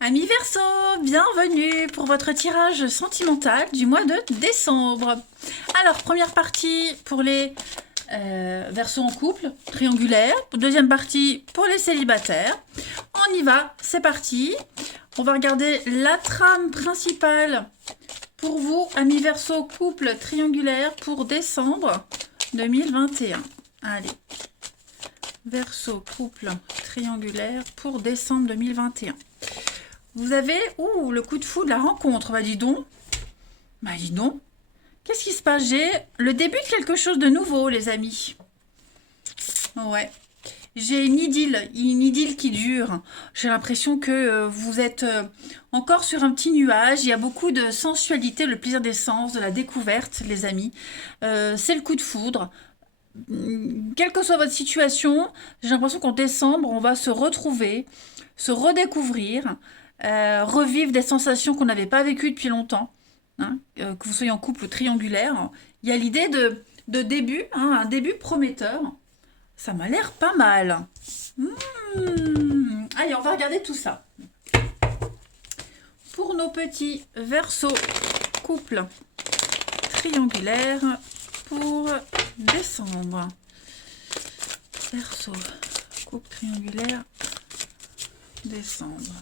Amis Verseau, bienvenue pour votre tirage sentimental du mois de décembre. Alors, première partie pour les Verseaux en couple, triangulaire. Deuxième partie pour les célibataires. On y va, c'est parti. On va regarder la trame principale pour vous, amis Verseau, couple triangulaire pour décembre 2021. Allez, Verseau, couple triangulaire pour décembre 2021. Vous avez, le coup de foudre, la rencontre, bah dis donc. Bah dis donc. Qu'est-ce qui se passe? J'ai le début de quelque chose de nouveau, les amis. Ouais. J'ai une idylle qui dure. J'ai l'impression que vous êtes encore sur un petit nuage. Il y a beaucoup de sensualité, le plaisir des sens, de la découverte, les amis. C'est le coup de foudre. Quelle que soit votre situation, j'ai l'impression qu'en décembre, on va se retrouver, se redécouvrir, revivre des sensations qu'on n'avait pas vécues depuis longtemps, hein, que vous soyez en couple ou triangulaire. Il y a l'idée de début, hein, un début prometteur. Ça m'a l'air pas mal. Allez, on va regarder tout ça. Pour nos petits versos couple triangulaire pour décembre. Verseau, couple triangulaire, décembre.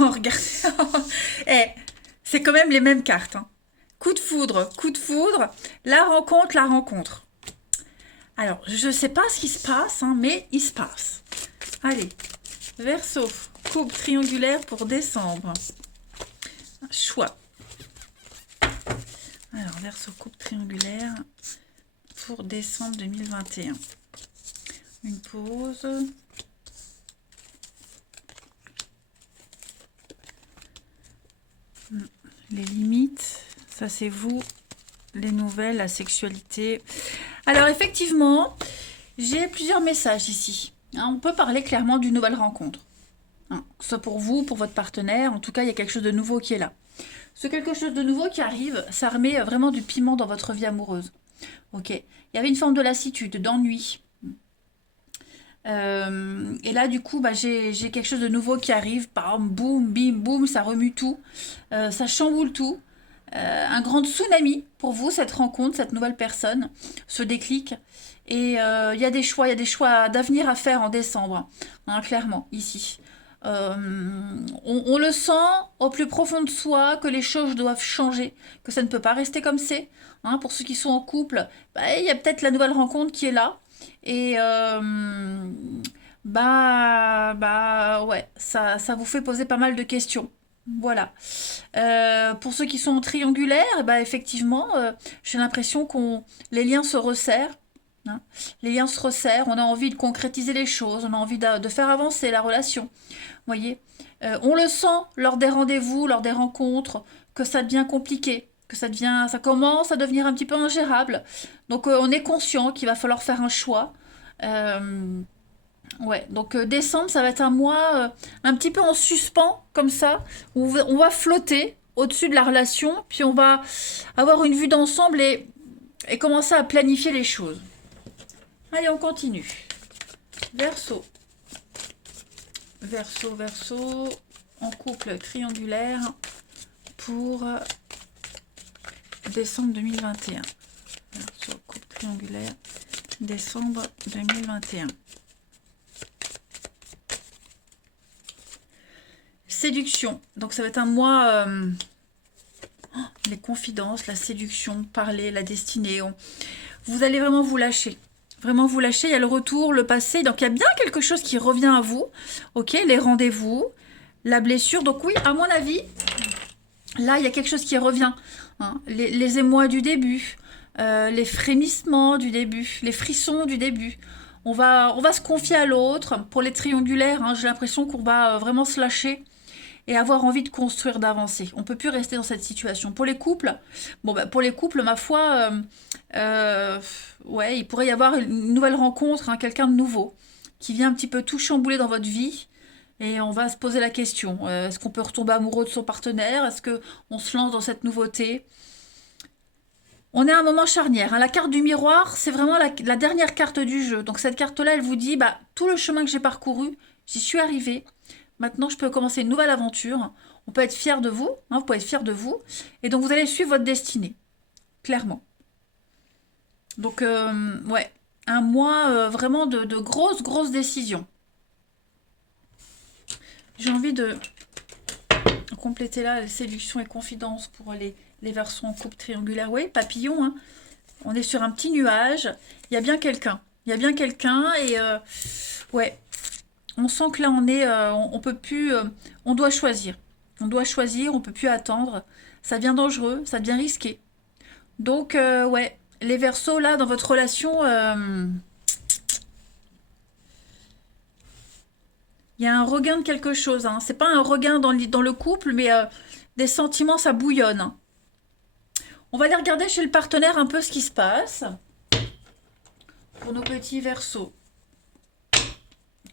Oh, regardez. Eh, c'est quand même les mêmes cartes. Hein. Coup de foudre, la rencontre, la rencontre. Alors, je ne sais pas ce qui se passe, hein, mais il se passe. Allez, Verseau, couple triangulaire pour décembre. Choix. Alors, Verseau, couple triangulaire pour décembre 2021. Une pause. Les limites, ça c'est vous. Les nouvelles, la sexualité. Alors effectivement, j'ai plusieurs messages ici. Hein, on peut parler clairement d'une nouvelle rencontre. Hein, que ce soit pour vous, pour votre partenaire, en tout cas il y a quelque chose de nouveau qui est là. Ce quelque chose de nouveau qui arrive, ça remet vraiment du piment dans votre vie amoureuse. Ok. Il y avait une forme de lassitude, d'ennui. Et là, du coup, bah, j'ai quelque chose de nouveau qui arrive. Bam, boum, bim, boum, ça remue tout. Ça chamboule tout. Un grand tsunami pour vous, cette rencontre, cette nouvelle personne, ce déclic. Et il y a des choix d'avenir à faire en décembre, hein, clairement, ici. On le sent au plus profond de soi que les choses doivent changer, que ça ne peut pas rester comme c'est. Hein, pour ceux qui sont en couple, bah, il y a peut-être la nouvelle rencontre qui est là. Et ouais, ça vous fait poser pas mal de questions. Voilà. Pour ceux qui sont en triangulaire, bah, effectivement, j'ai l'impression les liens se resserrent. Hein. Les liens se resserrent, on a envie de concrétiser les choses, on a envie de faire avancer la relation. Voyez, on le sent lors des rendez-vous, lors des rencontres, que ça devient compliqué, ça commence à devenir un petit peu ingérable. Donc on est conscient qu'il va falloir faire un choix. Euh, ouais, donc décembre, ça va être un mois un petit peu en suspens, comme ça, où on va flotter au-dessus de la relation, puis on va avoir une vue d'ensemble et commencer à planifier les choses. Allez, on continue. Verseau. Verseau, en couple triangulaire pour décembre 2021. Verseau, couple triangulaire, décembre 2021. Séduction. Donc ça va être un mois... les confidences, la séduction, parler, la destinée. Vous allez vraiment vous lâcher. Vraiment vous lâcher, il y a le retour, le passé. Donc il y a bien quelque chose qui revient à vous. Ok, les rendez-vous, la blessure. Donc oui, à mon avis, là, il y a quelque chose qui revient. Hein. Les émois du début, les frémissements du début, les frissons du début. On va se confier à l'autre. Pour les triangulaires, hein, j'ai l'impression qu'on va vraiment se lâcher et avoir envie de construire, d'avancer. On peut plus rester dans cette situation. Pour les couples, pour les couples, ma foi, ouais, il pourrait y avoir une nouvelle rencontre, hein, quelqu'un de nouveau, qui vient un petit peu tout chambouler dans votre vie. Et on va se poser la question, est-ce qu'on peut retomber amoureux de son partenaire? Est-ce qu'on se lance dans cette nouveauté? On est à un moment charnière. Hein. La carte du miroir, c'est vraiment la dernière carte du jeu. Donc cette carte-là, elle vous dit, bah, tout le chemin que j'ai parcouru, j'y suis arrivée. Maintenant, je peux commencer une nouvelle aventure. On peut être fier de vous, hein, vous pouvez être fier de vous. Et donc, vous allez suivre votre destinée, clairement. Donc, ouais, un mois vraiment de grosses, grosses décisions. J'ai envie de compléter là les séductions et confidences pour les Verseaux en couple triangulaire. Oui, papillon, hein. On est sur un petit nuage. Il y a bien quelqu'un. Il y a bien quelqu'un et ouais, on sent que là on est, on peut plus, on doit choisir. On doit choisir, on peut plus attendre. Ça devient dangereux, ça devient risqué. Donc ouais, les Verseaux là dans votre relation, il y a un regain de quelque chose. Hein. C'est pas un regain dans le couple, mais des sentiments, ça bouillonne. Hein. On va aller regarder chez le partenaire un peu ce qui se passe pour nos petits Verseaux.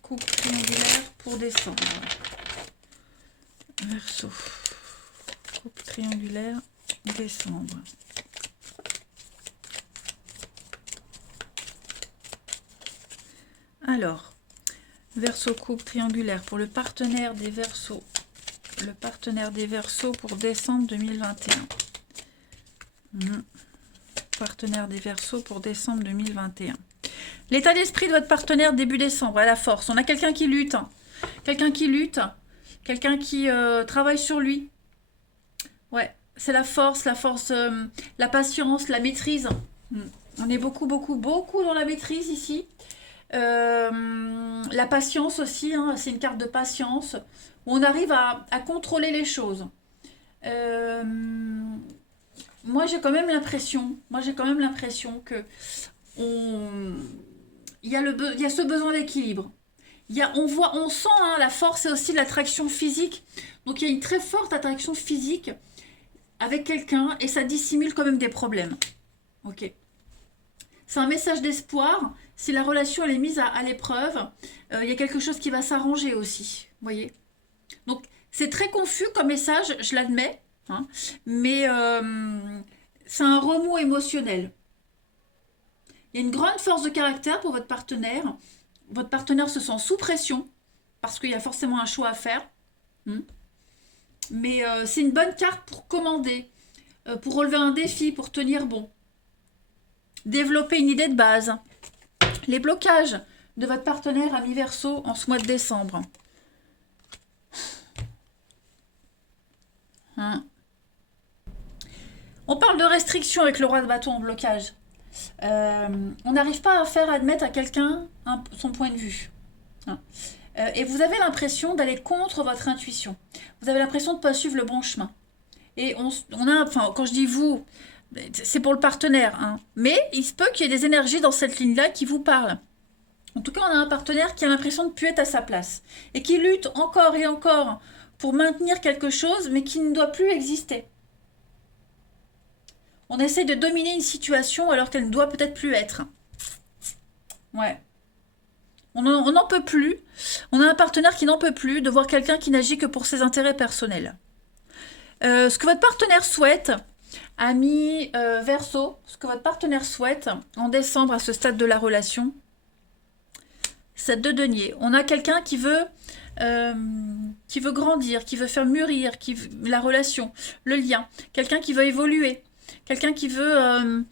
Couple triangulaire pour décembre. Verseau. Couple triangulaire, décembre. Alors, Verseau couple triangulaire pour le partenaire des Verseaux. Le partenaire des Verseaux pour décembre 2021. Partenaire des Verseaux pour décembre 2021. L'état d'esprit de votre partenaire début décembre, à la force. On a quelqu'un qui lutte. Quelqu'un qui lutte. Quelqu'un qui travaille sur lui. Ouais, c'est la force, la patience, la maîtrise. On est beaucoup, beaucoup, beaucoup dans la maîtrise ici. La patience aussi, hein, c'est une carte de patience. Où on arrive à contrôler les choses. Moi, j'ai quand même l'impression que il y a ce besoin d'équilibre. On sent hein, la force et aussi l'attraction physique. Donc, il y a une très forte attraction physique avec quelqu'un et ça dissimule quand même des problèmes. Ok. C'est un message d'espoir. Si la relation elle est mise à l'épreuve, il y a quelque chose qui va s'arranger aussi. Vous voyez. Donc, c'est très confus comme message, je l'admets. Hein, mais c'est un remous émotionnel. Il y a une grande force de caractère pour votre partenaire. Votre partenaire se sent sous pression parce qu'il y a forcément un choix à faire. Mais c'est une bonne carte pour commander, pour relever un défi, pour tenir bon. Développer une idée de base. Les blocages de votre partenaire à mi-verseau en ce mois de décembre. On parle de restrictions avec le roi de bâton en blocage. On n'arrive pas à faire admettre à quelqu'un son point de vue. Et vous avez l'impression d'aller contre votre intuition. Vous avez l'impression de ne pas suivre le bon chemin. Et quand je dis vous, c'est pour le partenaire. Hein. Mais il se peut qu'il y ait des énergies dans cette ligne-là qui vous parlent. En tout cas, on a un partenaire qui a l'impression de ne plus être à sa place. Et qui lutte encore et encore pour maintenir quelque chose, mais qui ne doit plus exister. On essaie de dominer une situation alors qu'elle ne doit peut-être plus être. Ouais. On n'en peut plus. On a un partenaire qui n'en peut plus de voir quelqu'un qui n'agit que pour ses intérêts personnels. Ce que votre partenaire souhaite, ami Verseau, ce que votre partenaire souhaite en décembre à ce stade de la relation, c'est de denier. On a quelqu'un qui veut grandir, qui veut faire mûrir la relation, le lien. Quelqu'un qui veut évoluer. Quelqu'un qui veut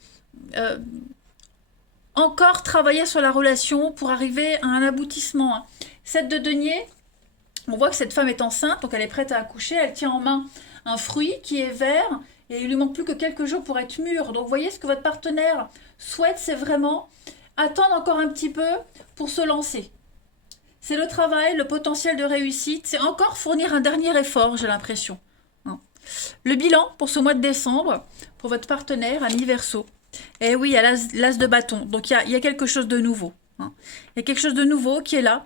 encore travailler sur la relation pour arriver à un aboutissement. 7 de denier, on voit que cette femme est enceinte, donc elle est prête à accoucher, elle tient en main un fruit qui est vert, et il lui manque plus que quelques jours pour être mûr. Donc vous voyez, ce que votre partenaire souhaite, c'est vraiment attendre encore un petit peu pour se lancer. C'est le travail, le potentiel de réussite, c'est encore fournir un dernier effort, j'ai l'impression. Le bilan pour ce mois de décembre, pour votre partenaire, ami Verseau. Eh oui, il y a l'as de bâton. Donc, il y a quelque chose de nouveau. Hein. Il y a quelque chose de nouveau qui est là,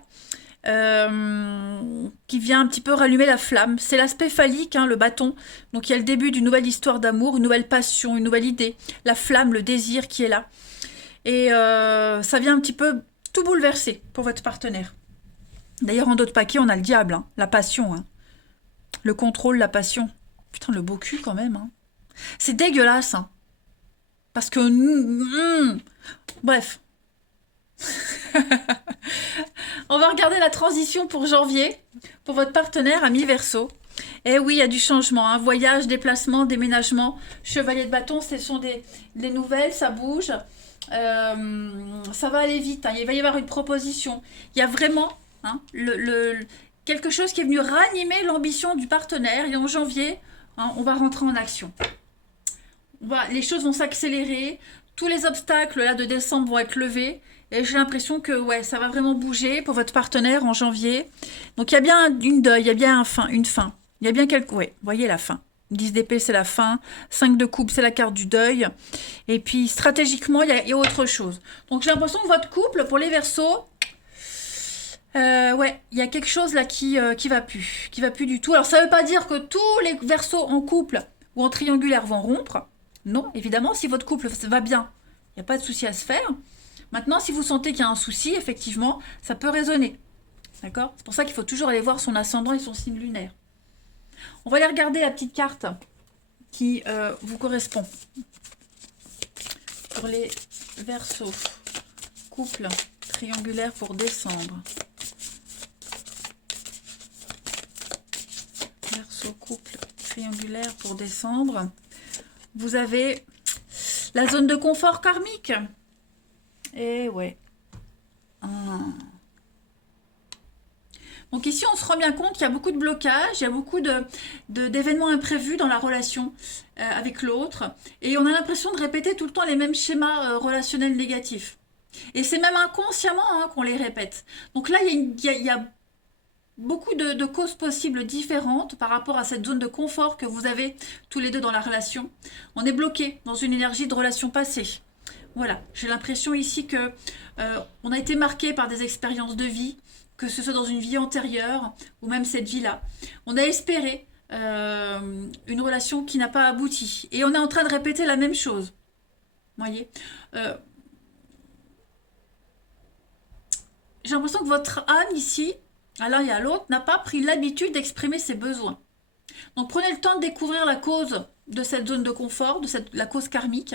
qui vient un petit peu rallumer la flamme. C'est l'aspect phallique, hein, le bâton. Donc, il y a le début d'une nouvelle histoire d'amour, une nouvelle passion, une nouvelle idée. La flamme, le désir qui est là. Et ça vient un petit peu tout bouleverser pour votre partenaire. D'ailleurs, en d'autres paquets, on a le diable, hein, la passion. Hein. Le contrôle, la passion. Putain, le beau cul quand même. Hein. C'est dégueulasse. Hein. Parce que... bref. On va regarder la transition pour janvier, pour votre partenaire ami Verseau. Eh oui, il y a du changement, hein. Voyage, déplacement, déménagement, chevalier de bâton, ce sont des nouvelles, ça bouge. Ça va aller vite, hein. Il va y avoir une proposition. Il y a vraiment hein, quelque chose qui est venu ranimer l'ambition du partenaire. Et en janvier, hein, on va rentrer en action. Les choses vont s'accélérer. Tous les obstacles là, de décembre vont être levés. Et j'ai l'impression que ouais, ça va vraiment bouger pour votre partenaire en janvier. Donc il y a bien une deuil, il y a bien une fin. Il y a bien quelque... Ouais, vous voyez la fin. 10 d'épée, c'est la fin. 5 de coupe, c'est la carte du deuil. Et puis, stratégiquement, il y a autre chose. Donc, j'ai l'impression que votre couple, pour les Verseaux, ouais, il y a quelque chose là qui va plus. Qui va plus du tout. Alors, ça ne veut pas dire que tous les Verseaux en couple ou en triangulaire vont rompre. Non, évidemment, si votre couple va bien, il n'y a pas de souci à se faire. Maintenant, si vous sentez qu'il y a un souci, effectivement, ça peut résonner. D'accord? C'est pour ça qu'il faut toujours aller voir son ascendant et son signe lunaire. On va aller regarder la petite carte qui vous correspond. Pour les Verseaux, couple triangulaire pour décembre. Verseau, couple triangulaire pour décembre. Vous avez la zone de confort karmique. Et ouais. Donc ici, on se rend bien compte qu'il y a beaucoup de blocages, il y a beaucoup d'événements imprévus dans la relation avec l'autre. Et on a l'impression de répéter tout le temps les mêmes schémas relationnels négatifs. Et c'est même inconsciemment hein, qu'on les répète. Donc là, il y a beaucoup de causes possibles différentes par rapport à cette zone de confort que vous avez tous les deux dans la relation. On est bloqué dans une énergie de relation passée. Voilà, j'ai l'impression ici que on a été marqué par des expériences de vie, que ce soit dans une vie antérieure ou même cette vie-là. On a espéré une relation qui n'a pas abouti. Et on est en train de répéter la même chose. Vous voyez j'ai l'impression que votre âme ici, à l'un et à l'autre, n'a pas pris l'habitude d'exprimer ses besoins. Donc prenez le temps de découvrir la cause de cette zone de confort, la cause karmique.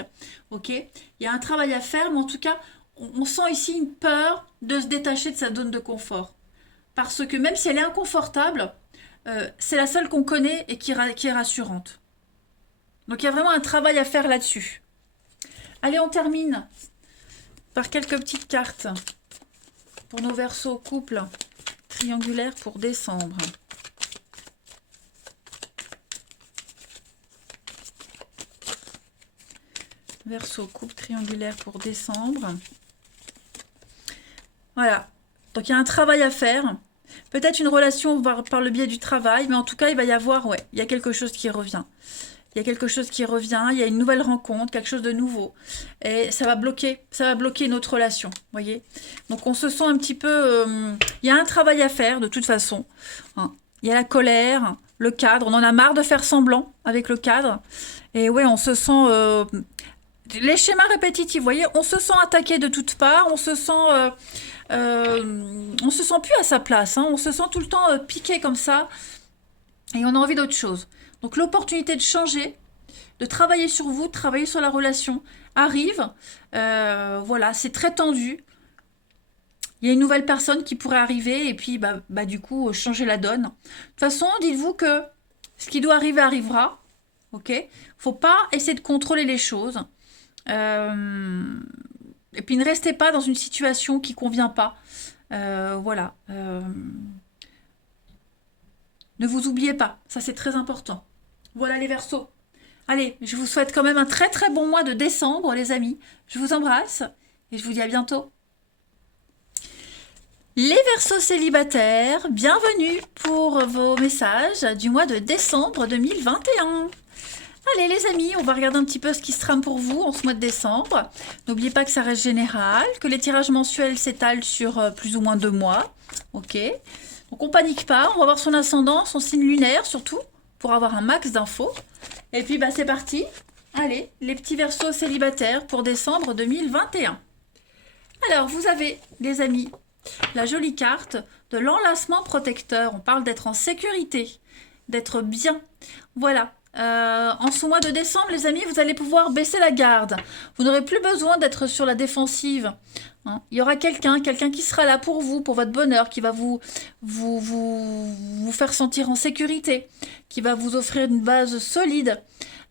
Ok, il y a un travail à faire, mais en tout cas, on sent ici une peur de se détacher de sa zone de confort. Parce que même si elle est inconfortable, c'est la seule qu'on connaît et qui est rassurante. Donc il y a vraiment un travail à faire là-dessus. Allez, on termine par quelques petites cartes pour nos Verseaux couple triangulaire pour décembre. Verseau, couple triangulaire pour décembre. Voilà. Donc, il y a un travail à faire. Peut-être une relation par le biais du travail, mais en tout cas, il va y avoir, ouais, il y a quelque chose qui revient. Il y a quelque chose qui revient, il y a une nouvelle rencontre, quelque chose de nouveau. Et ça va bloquer notre relation, vous voyez. Donc, on se sent un petit peu... il y a un travail à faire, de toute façon. Hein. Il y a la colère, le cadre. On en a marre de faire semblant avec le cadre. Et ouais, on se sent... les schémas répétitifs, vous voyez, on se sent attaqué de toutes parts, on se sent plus à sa place, hein, on se sent tout le temps piqué comme ça, et on a envie d'autre chose. Donc l'opportunité de changer, de travailler sur vous, de travailler sur la relation arrive. Voilà, c'est très tendu. Il y a une nouvelle personne qui pourrait arriver et puis du coup changer la donne. De toute façon, dites-vous que ce qui doit arriver arrivera. Ok, faut pas essayer de contrôler les choses. Et puis ne restez pas dans une situation qui convient pas. Voilà. Ne vous oubliez pas, ça c'est très important. Voilà les Verseaux. Allez, je vous souhaite quand même un très très bon mois de décembre les amis. Je vous embrasse et je vous dis à bientôt. Les Verseaux célibataires, bienvenue pour vos messages du mois de décembre 2021. Allez les amis, on va regarder un petit peu ce qui se trame pour vous en ce mois de décembre. N'oubliez pas que ça reste général, que les tirages mensuels s'étalent sur plus ou moins 2 mois. Ok, donc on panique pas, on va voir son ascendant, son signe lunaire surtout, pour avoir un max d'infos. Et puis c'est parti. Allez, les petits Verseaux célibataires pour décembre 2021. Alors vous avez les amis, la jolie carte de l'enlacement protecteur. On parle d'être en sécurité, d'être bien. Voilà. En ce mois de décembre, les amis, vous allez pouvoir baisser la garde. Vous n'aurez plus besoin d'être sur la défensive. Hein. Il y aura quelqu'un qui sera là pour vous, pour votre bonheur, qui va vous faire sentir en sécurité, qui va vous offrir une base solide.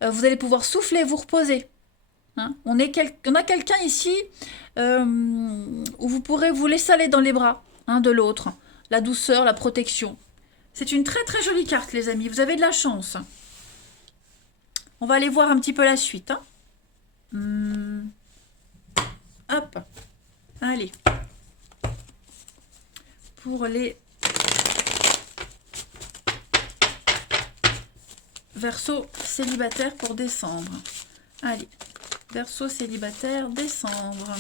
Vous allez pouvoir souffler, vous reposer. Hein. On a quelqu'un ici où vous pourrez vous laisser aller dans les bras de l'autre. La douceur, la protection. C'est une très très jolie carte, les amis. Vous avez de la chance. On va aller voir un petit peu la suite. Hein. Hop. Allez. Pour les Verseau célibataire pour décembre. Allez. Verseau célibataire, décembre.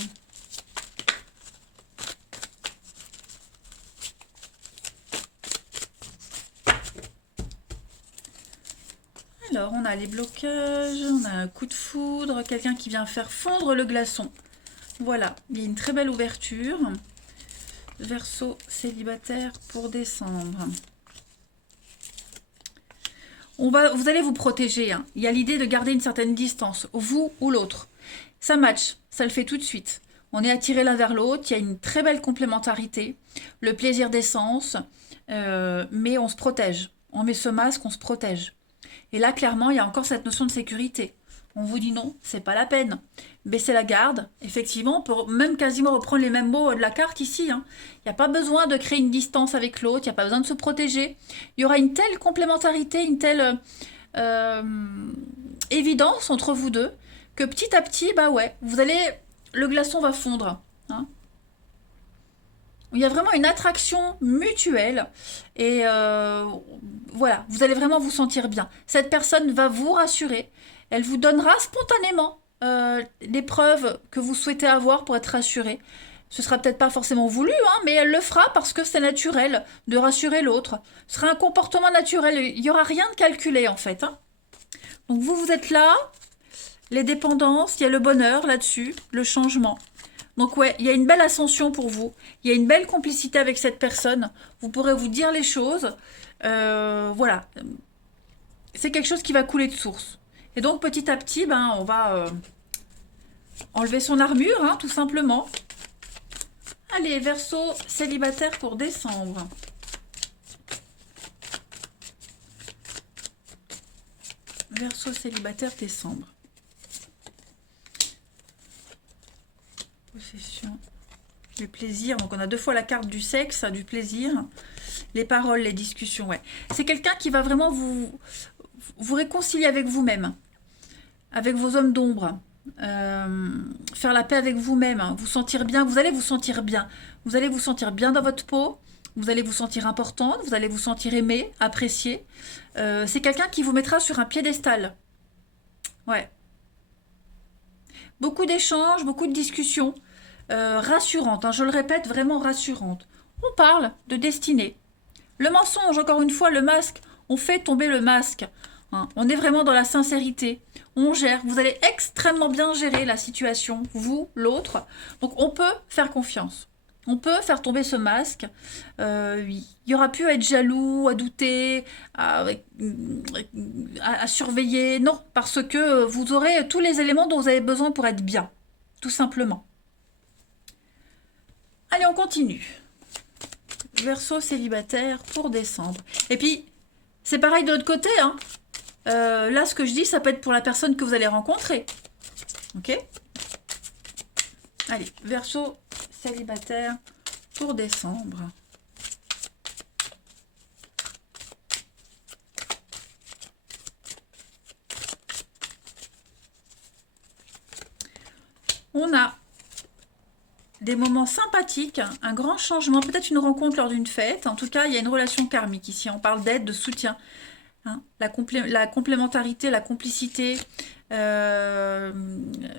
Alors, on a les blocages, on a un coup de foudre, quelqu'un qui vient faire fondre le glaçon. Voilà, il y a une très belle ouverture. Verseau célibataire pour décembre. Vous allez vous protéger. Hein. Il y a l'idée de garder une certaine distance, vous ou l'autre. Ça match, ça le fait tout de suite. On est attiré l'un vers l'autre, il y a une très belle complémentarité, le plaisir d'essence, mais on se protège. On met ce masque, on se protège. Et là, clairement, il y a encore cette notion de sécurité. On vous dit non, c'est pas la peine. Baissez la garde. Effectivement, on peut même quasiment reprendre les mêmes mots de la carte ici. Hein. Il n'y a pas besoin de créer une distance avec l'autre, il n'y a pas besoin de se protéger. Il y aura une telle complémentarité, une telle évidence entre vous deux, que petit à petit, bah ouais, le glaçon va fondre. Hein. Il y a vraiment une attraction mutuelle et voilà, vous allez vraiment vous sentir bien. Cette personne va vous rassurer, elle vous donnera spontanément les preuves que vous souhaitez avoir pour être rassuré. Ce sera peut-être pas forcément voulu, hein, mais elle le fera parce que c'est naturel de rassurer l'autre. Ce sera un comportement naturel, il n'y aura rien de calculé en fait. Hein. Donc vous êtes là, les dépendances, il y a le bonheur là-dessus, le changement. Donc ouais, il y a une belle ascension pour vous. Il y a une belle complicité avec cette personne. Vous pourrez vous dire les choses. Voilà. C'est quelque chose qui va couler de source. Et donc petit à petit, ben, on va enlever son armure, hein, tout simplement. Allez, Verseau célibataire pour décembre. Verseau célibataire décembre. Possession. Le plaisir. Donc on a deux fois la carte du sexe, du plaisir. Les paroles, les discussions, ouais. C'est quelqu'un qui va vraiment vous réconcilier avec vous-même. Avec vos hommes d'ombre. Faire la paix avec vous-même. Vous sentir bien. Vous allez vous sentir bien. Vous allez vous sentir bien dans votre peau. Vous allez vous sentir importante. Vous allez vous sentir aimée, appréciée. C'est quelqu'un qui vous mettra sur un piédestal. Ouais. Beaucoup d'échanges, beaucoup de discussions rassurantes. Hein, je le répète, vraiment rassurantes. On parle de destinée. Le mensonge, encore une fois, le masque, on fait tomber le masque. Hein, on est vraiment dans la sincérité. On gère. Vous allez extrêmement bien gérer la situation, vous, l'autre. Donc on peut faire confiance. On peut faire tomber ce masque. Il n'y aura plus à être jaloux, à douter, à surveiller. Non, parce que vous aurez tous les éléments dont vous avez besoin pour être bien. Tout simplement. Allez, on continue. Verseau célibataire pour décembre. Et puis, c'est pareil de l'autre côté. Hein. Là, ce que je dis, ça peut être pour la personne que vous allez rencontrer. Ok ? Allez, Verseau célibataire pour décembre. On a des moments sympathiques, un grand changement, peut-être une rencontre lors d'une fête. En tout cas, il y a une relation karmique ici. On parle d'aide, de soutien. Hein, la complémentarité, la complicité,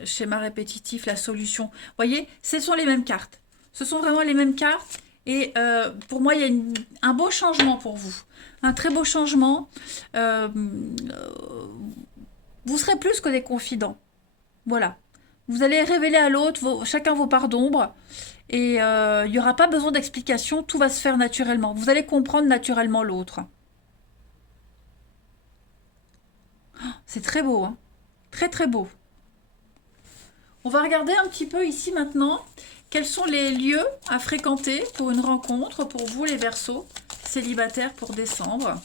schéma répétitif, la solution. Vous voyez, ce sont les mêmes cartes. Ce sont vraiment les mêmes cartes. Et pour moi, il y a un beau changement pour vous. Un très beau changement. Vous serez plus que des confidents. Voilà. Vous allez révéler à l'autre chacun vos parts d'ombre. Et il n'y aura pas besoin d'explication. Tout va se faire naturellement. Vous allez comprendre naturellement l'autre. C'est très beau, hein. Très très beau. On va regarder un petit peu ici maintenant quels sont les lieux à fréquenter pour une rencontre pour vous les Verseaux célibataires pour décembre.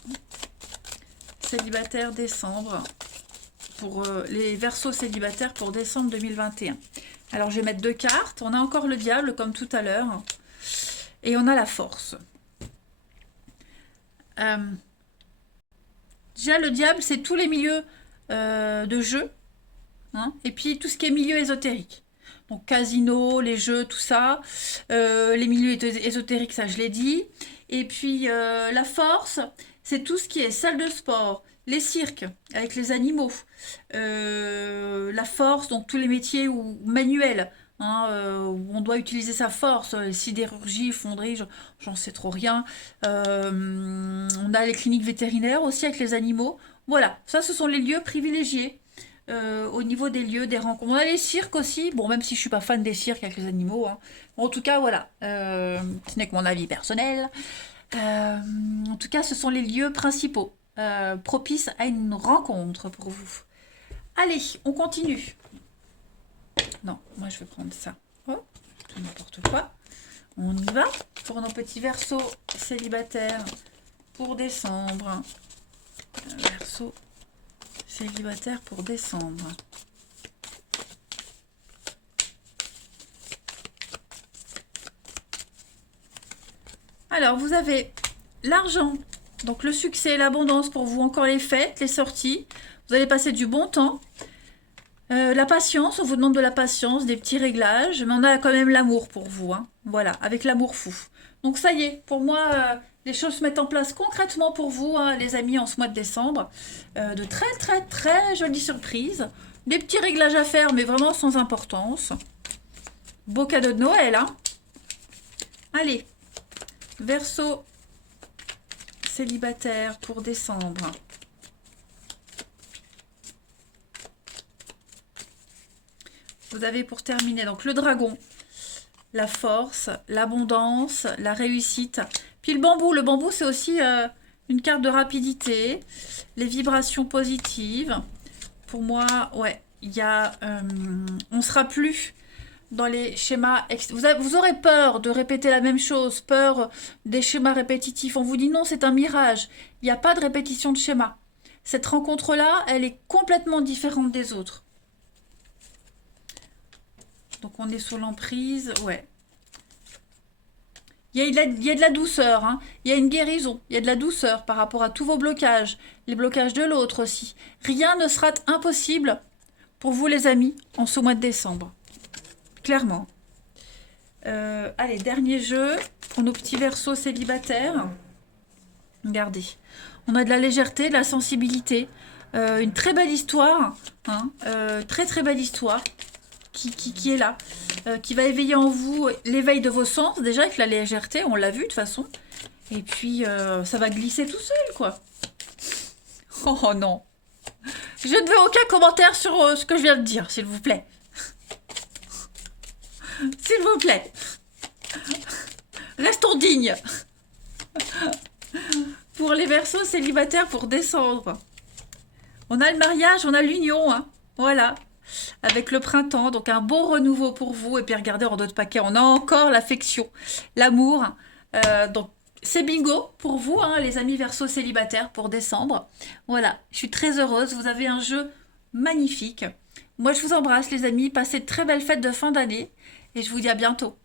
Célibataire décembre pour les Verseaux célibataires pour décembre 2021. Alors je vais mettre deux cartes. On a encore le diable comme tout à l'heure et on a la force. Déjà le diable c'est tous les milieux de jeu. Hein, et puis tout ce qui est milieu ésotérique. Donc casino, les jeux, tout ça. Les milieux ésotériques, ça je l'ai dit. Et puis la force, c'est tout ce qui est salle de sport, les cirques avec les animaux. La force, donc tous les métiers ou manuels. Hein, où on doit utiliser sa force, sidérurgie, fonderie, j'en sais trop rien. On a les cliniques vétérinaires aussi avec les animaux. Voilà, ça ce sont les lieux privilégiés. Au niveau des lieux, des rencontres. On a les cirques aussi, bon, même si je suis pas fan des cirques avec les animaux. Hein. Bon, en tout cas, voilà. Ce n'est que mon avis personnel. En tout cas, ce sont les lieux principaux propices à une rencontre pour vous. Allez, on continue. Non, moi je vais prendre ça. Oh, tout n'importe quoi. On y va pour nos petits Verseaux célibataires pour décembre. Verseau célibataire pour décembre. Alors, vous avez l'argent, donc le succès, l'abondance pour vous, encore les fêtes, les sorties. Vous allez passer du bon temps. La patience, on vous demande de la patience, des petits réglages, mais on a quand même l'amour pour vous. Hein. Voilà, avec l'amour fou. Donc ça y est, pour moi, les choses se mettent en place concrètement pour vous, hein, les amis, en ce mois de décembre. De très très très jolies surprises. Des petits réglages à faire, mais vraiment sans importance. Beau cadeau de Noël, hein. Allez, Verseau célibataire pour décembre. Vous avez pour terminer donc le dragon, la force, l'abondance, la réussite. Puis le bambou c'est aussi une carte de rapidité, les vibrations positives. Pour moi, ouais, il y a, on sera plus dans les schémas. Vous aurez peur de répéter la même chose, peur des schémas répétitifs. On vous dit non, c'est un mirage. Il n'y a pas de répétition de schéma. Cette rencontre-là, elle est complètement différente des autres. Donc on est sous l'emprise, ouais. Il y a de la douceur, hein. Il y a une guérison, il y a de la douceur par rapport à tous vos blocages, les blocages de l'autre aussi. Rien ne sera impossible pour vous les amis en ce mois de décembre. Clairement. Allez, dernier jeu pour nos petits Verseaux célibataires. Regardez, on a de la légèreté, de la sensibilité, une très belle histoire, hein, très très belle histoire. Qui est là, qui va éveiller en vous l'éveil de vos sens, déjà avec la légèreté, on l'a vu de toute façon. Et puis, ça va glisser tout seul, quoi. Oh non. Je ne veux aucun commentaire sur ce que je viens de dire, s'il vous plaît. S'il vous plaît. Restons dignes. Pour les Verseaux célibataires pour décembre. On a le mariage, on a l'union, hein. Voilà. Avec le printemps, donc un beau renouveau pour vous. Et puis regardez, en d'autres paquets, on a encore l'affection, l'amour. Donc c'est bingo pour vous, hein, les amis Verseaux célibataires pour décembre. Voilà, je suis très heureuse. Vous avez un jeu magnifique. Moi, je vous embrasse, les amis. Passez de très belles fêtes de fin d'année. Et je vous dis à bientôt.